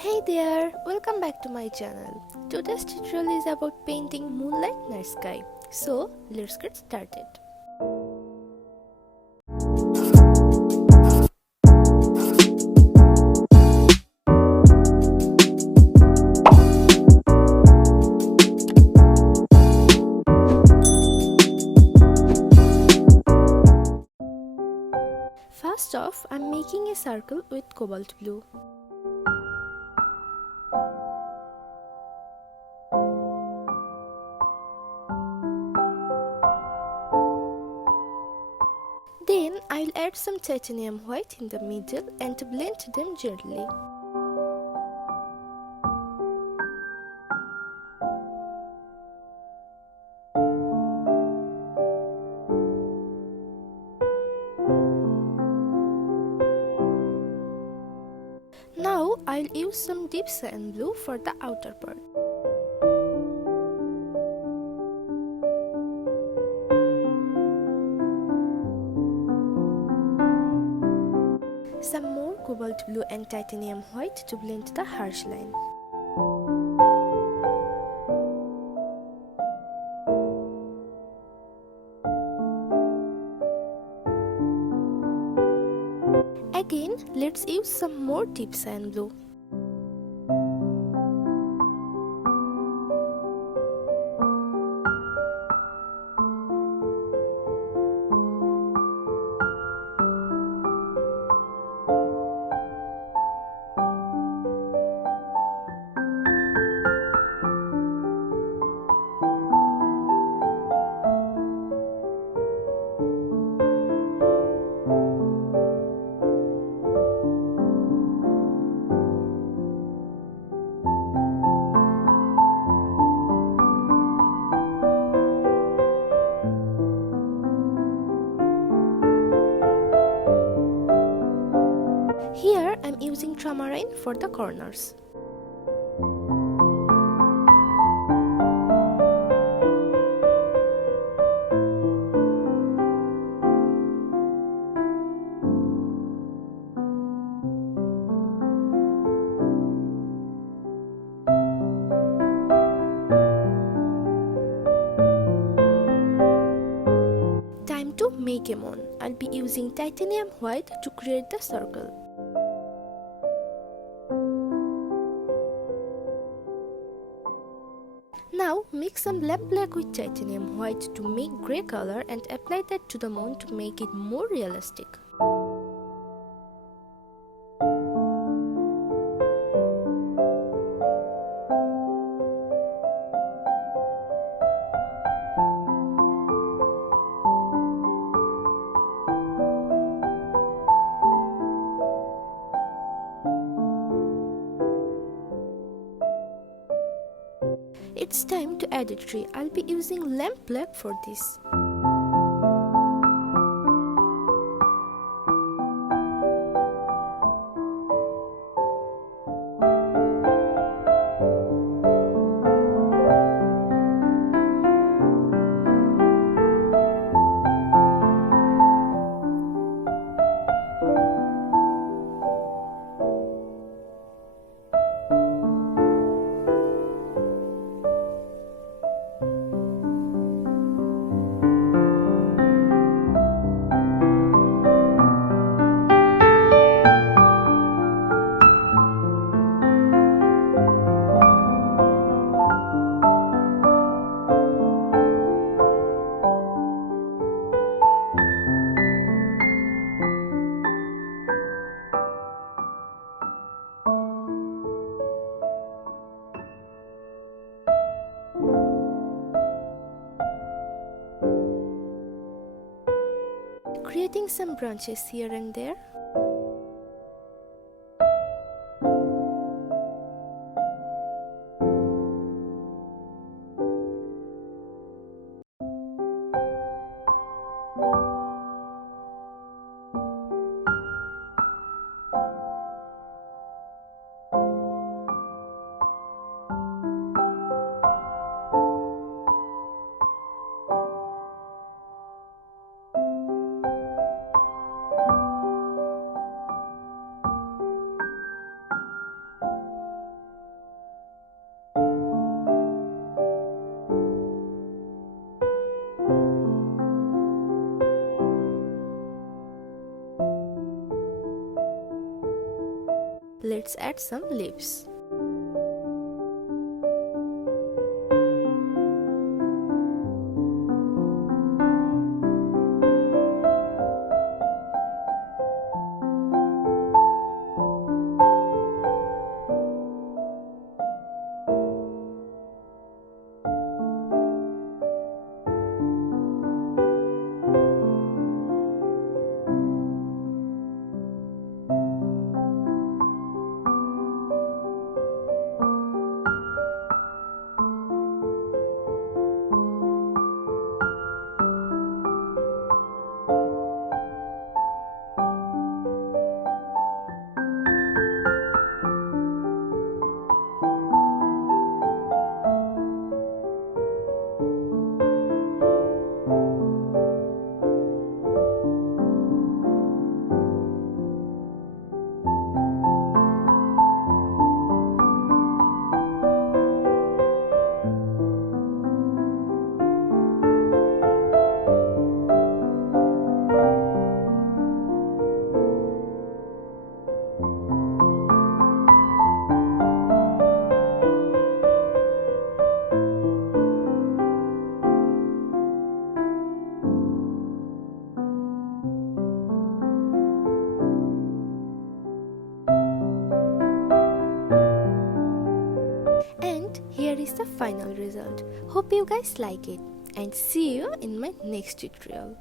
Hey there, welcome back to my channel. Today's tutorial is about painting moonlight night sky. So let's get started. First off, I'm making a circle with cobalt blue. Then I'll add some titanium white in the middle and blend them gently. Now I'll use some deep cyan blue for the outer part. Some more cobalt blue and titanium white to blend the harsh line. Again, let's use some more deep cyan blue. Here I'm using ultramarine for the corners. Time to make a moon. I'll be using titanium white to create the circle. Now mix some lamp black with titanium white to make grey color and apply that to the moon to make it more realistic. It's time to add a tree. I'll be using lamp black for this. Creating some branches here and there. let's add some leaves. And here is the final result. Hope you guys like it and see you in my next tutorial.